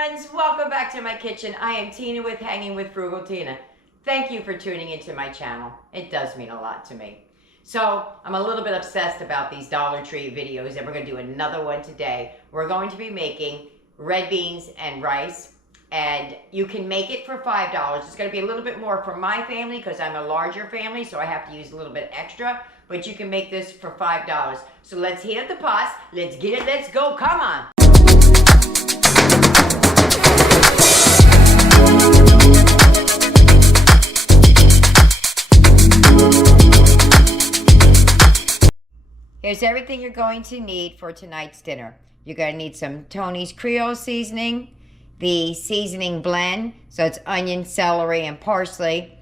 friends, welcome back to my kitchen. I am Tina with Hanging with Frugal Tina. Thank you for tuning into my channel. It does mean a lot to me. So I'm a little bit obsessed about these Dollar Tree videos, and we're going to do another one today. We're going to be making red beans and rice, and you can make it for $5. It's going to be a little bit more for my family because I'm a larger family, so I have to use a little bit extra, but you can make this for $5. So let's heat up the pots, let's get it, let's go, come on. Here's everything you're going to need for tonight's dinner. You're going to need some Tony's Creole seasoning, the seasoning blend, so it's onion, celery, and parsley,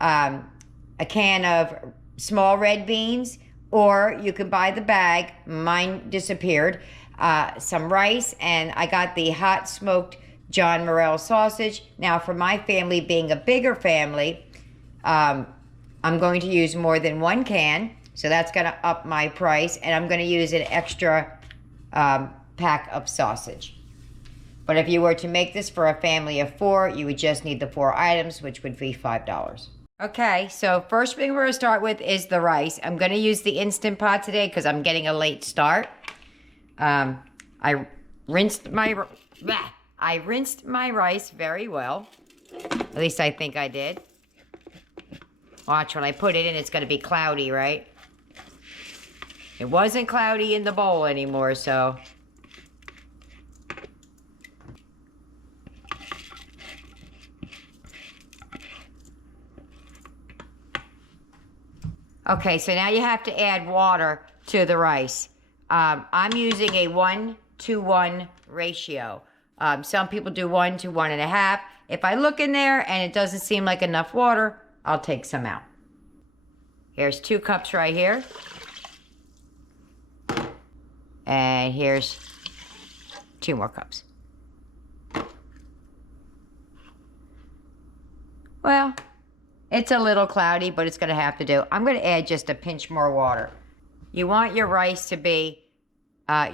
a can of small red beans, or you can buy the bag. Mine disappeared. Some rice, and I got the hot smoked John MORELL sausage. Now, for my family being a bigger family, I'm going to use more than one can. So that's going to up my price, and I'm going to use an extra pack of sausage. But if you were to make this for a family of 4, you would just need the 4 items, which would be $5. Okay, so first thing we're going to start with is the rice. I'm going to use the Instant Pot today because I'm getting a late start. I rinsed my rice very well. At least I think I did. Watch, when I put it in, it's going to be cloudy, right? It wasn't cloudy in the bowl anymore, so. Okay, so now you have to add water to the rice. I'm using a 1-to-1 ratio. Some people do 1 to 1.5. If I look in there and it doesn't seem like enough water, I'll take some out. Here's 2 cups right here. And here's 2 more cups. Well, it's a little cloudy, but it's going to have to do. I'm going to add just a pinch more water. You want your rice to be,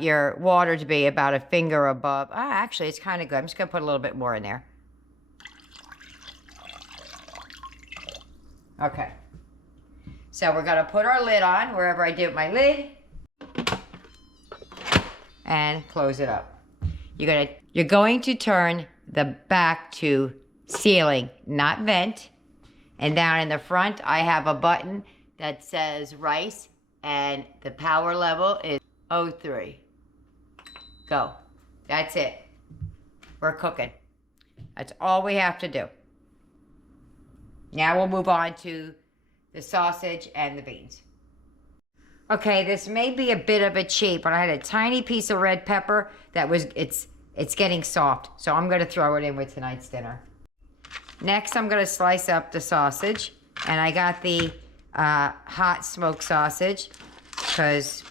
your water to be about a finger above. Actually, it's kind of good. I'm just going to put a little bit more in there. Okay. So we're going to put our lid on, wherever I did my lid. And close it up. You're going to turn the back to ceiling, not vent. And down in the front, I have a button that says rice, and the power level is 03. Go. That's it. We're cooking. That's all we have to do. Now we'll move on to the sausage and the beans. Okay, this may be a bit of a cheat, but I had a tiny piece of red pepper that was, it's getting soft. So I'm going to throw it in with tonight's dinner. Next, I'm going to slice up the sausage. And I got the hot smoked sausage because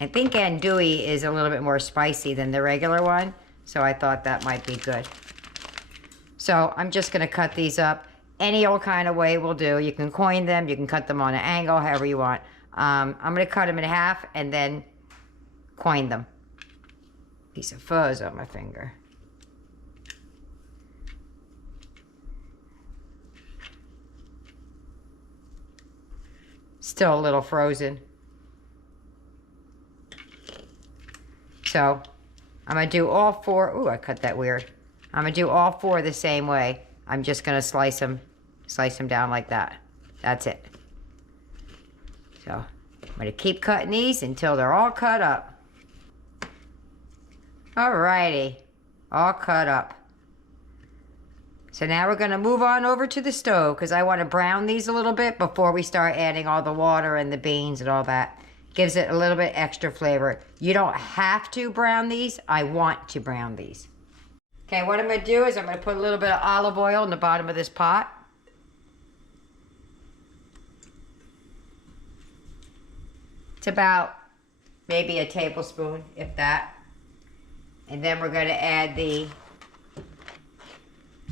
I think andouille is a little bit more spicy than the regular one. So I thought that might be good. So I'm just going to cut these up. Any old kind of way will do. You can coin them. You can cut them on an angle, however you want. I'm going to cut them in half and then coin them. Piece of fuzz on my finger. Still a little frozen. So I'm going to do all 4. Ooh, I cut that weird. I'm going to do all 4 the same way. I'm just going to slice them down like that. That's it. So I'm going to keep cutting these until they're all cut up. Alrighty, all cut up. So now we're going to move on over to the stove because I want to brown these a little bit before we start adding all the water and the beans and all that. Gives it a little bit extra flavor. You don't have to brown these. I want to brown these. Okay, what I'm going to do is I'm going to put a little bit of olive oil in the bottom of this pot. It's about maybe a tablespoon, if that. And then we're going to add the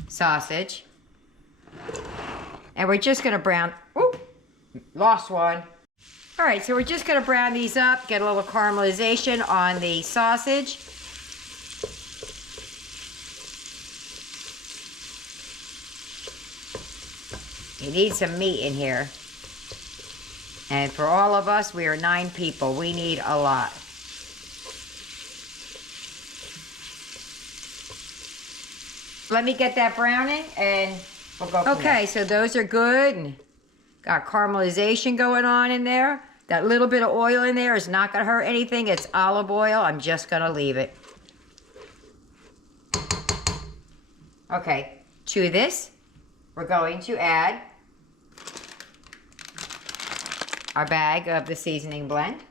sausage. And we're just going to brown, ooh, lost one. All right, so we're just going to brown these up, get a little caramelization on the sausage. You need some meat in here. And for all of us, we are 9 people. We need a lot. Let me get that browning and we'll go from there. Okay, so those are good. And got caramelization going on in there. That little bit of oil in there is not going to hurt anything. It's olive oil. I'm just going to leave it. Okay, to this, we're going to add our bag of the seasoning blend.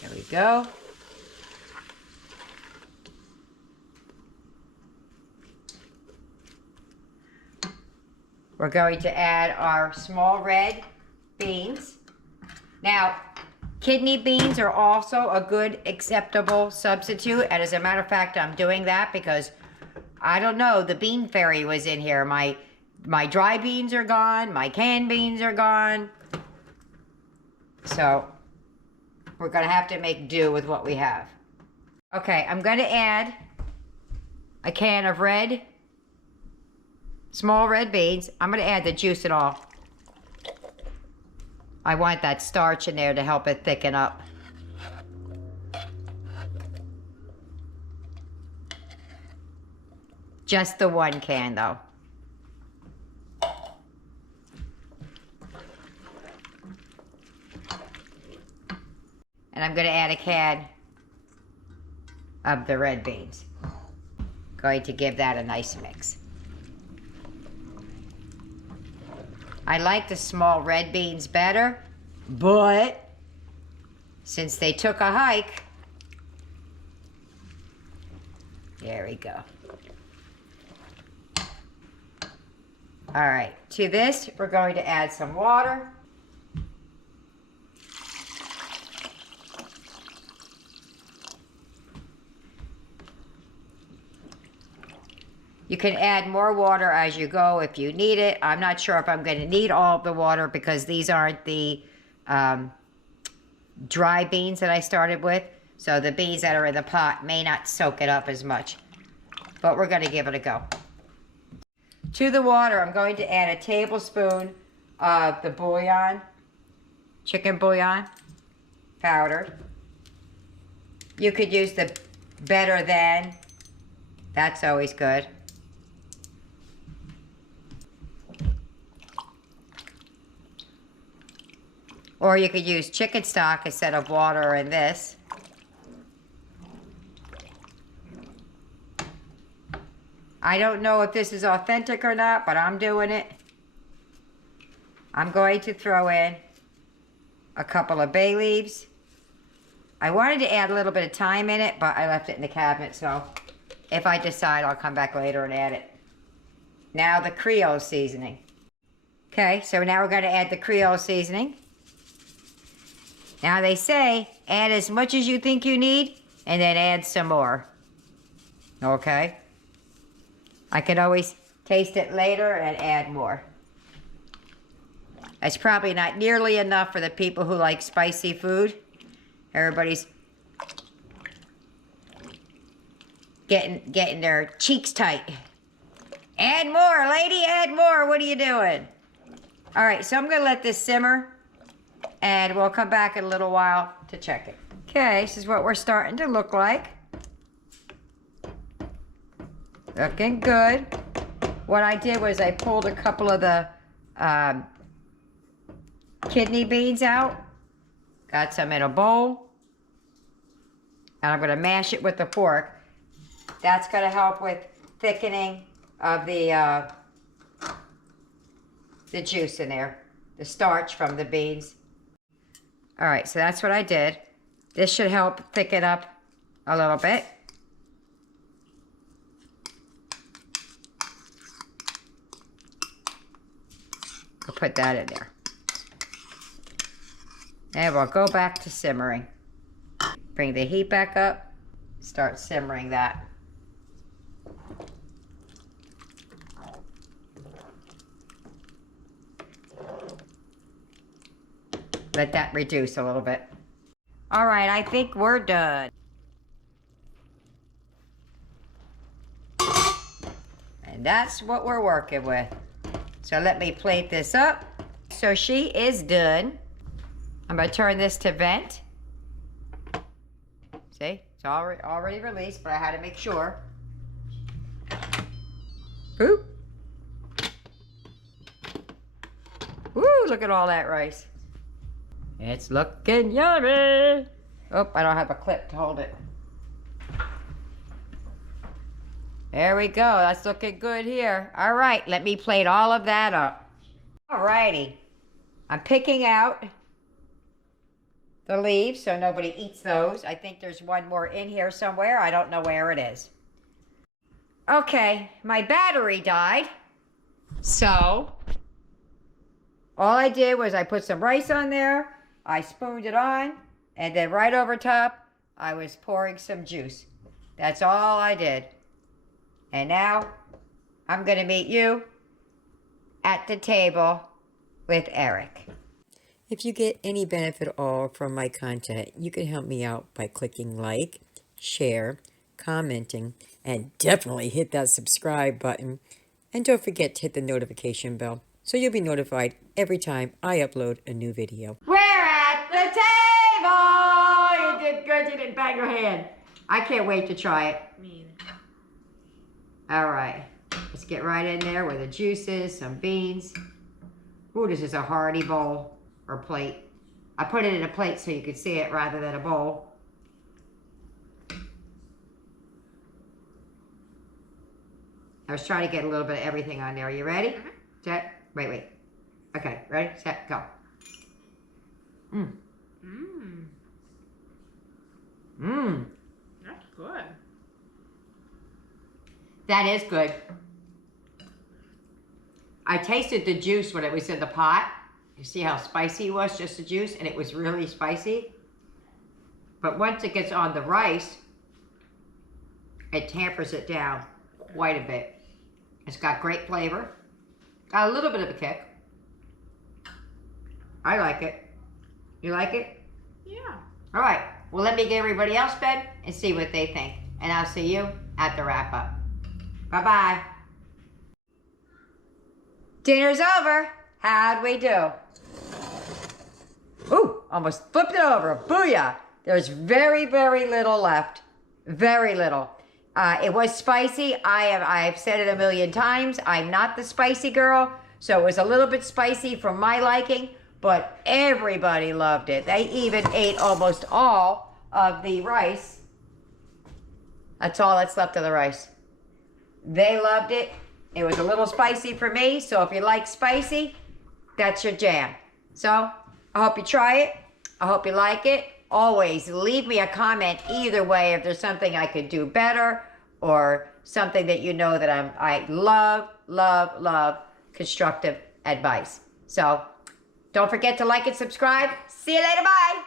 There we go. We're going to add our small red beans. Now, kidney beans are also a good acceptable substitute. And as a matter of fact, I'm doing that because I don't know, the bean fairy was in here. My dry beans are gone, my canned beans are gone. So we're gonna have to make do with what we have. Okay, I'm gonna add a can of small red beans. I'm gonna add the juice and all. I want that starch in there to help it thicken up. Just the 1 can though. And I'm gonna add a can of the red beans. Going to give that a nice mix. I like the small red beans better, but since they took a hike, there we go. All right, to this, we're going to add some water. You can add more water as you go if you need it. I'm not sure if I'm going to need all of the water because these aren't the dry beans that I started with. So the beans that are in the pot may not soak it up as much. But we're going to give it a go. To the water, I'm going to add a tablespoon of the bouillon, chicken bouillon, powdered. You could use the better than. That's always good. Or you could use chicken stock instead of water in this. I don't know if this is authentic or not, but I'm doing it. I'm going to throw in a couple of bay leaves. I wanted to add a little bit of thyme in it, but I left it in the cabinet, so if I decide, I'll come back later and add it. Now the Creole seasoning. Okay, so now we're going to add the Creole seasoning. Now they say, add as much as you think you need, and then add some more. Okay? I can always taste it later and add more. That's probably not nearly enough for the people who like spicy food. Everybody's getting their cheeks tight. Add more, lady, add more. What are you doing? All right, so I'm gonna let this simmer and we'll come back in a little while to check it. Okay, this is what we're starting to look like. Looking good. What I did was I pulled a couple of the kidney beans out. Got some in a bowl. And I'm gonna mash it with a fork. That's gonna help with thickening of the juice in there, the starch from the beans. All right, so that's what I did. This should help thicken up a little bit. I'll put that in there. And we'll go back to simmering. Bring the heat back up, start simmering that. let that reduce a little bit. All right, I think we're done. And that's what we're working with. So let me plate this up. So she is done. I'm gonna turn this to vent. See, it's already released, but I had to make sure. Boop. Woo, look at all that rice. It's looking yummy. Oh, I don't have a clip to hold it. There we go, that's looking good here. All right, let me plate all of that up. All righty, I'm picking out the leaves so nobody eats those. I think there's one more in here somewhere. I don't know where it is. Okay, my battery died. So, all I did was I put some rice on there, I spooned it on, and then right over top, I was pouring some juice. That's all I did. And now, I'm gonna meet you at the table with Eric. If you get any benefit at all from my content, you can help me out by clicking like, share, commenting, and definitely hit that subscribe button. And don't forget to hit the notification bell so you'll be notified every time I upload a new video. We're at the table! You did good, you didn't bang your hand. I can't wait to try it. Me either. All right, let's get right in there with the juices, some beans. Ooh, this is a hearty bowl or plate. I put it in a plate so you could see it rather than a bowl. I was trying to get a little bit of everything on there. Are you ready? Set. Wait. Okay, ready, set, go. That's good. That is good. I tasted the juice when it was in the pot. You see how spicy it was, just the juice, and it was really spicy. But once it gets on the rice, it tampers it down quite a bit. It's got great flavor. Got a little bit of a kick. I like it. You like it? Yeah. All right. Well, let me get everybody else fed and see what they think. And I'll see you at the wrap-up. Bye-bye. Dinner's over. How'd we do? Ooh, almost flipped it over. Booyah. There's very, very little left. Very little. It was spicy. I've said it a million times. I'm not the spicy girl, so it was a little bit spicy for my liking, but everybody loved it. They even ate almost all of the rice. That's all that's left of the rice. They loved it. It was a little spicy for me, so if you like spicy, that's your jam. So, I hope you try it. I hope you like it. Always leave me a comment either way if there's something I could do better or something that you know that I love constructive advice. So, don't forget to like and subscribe. See you later. Bye.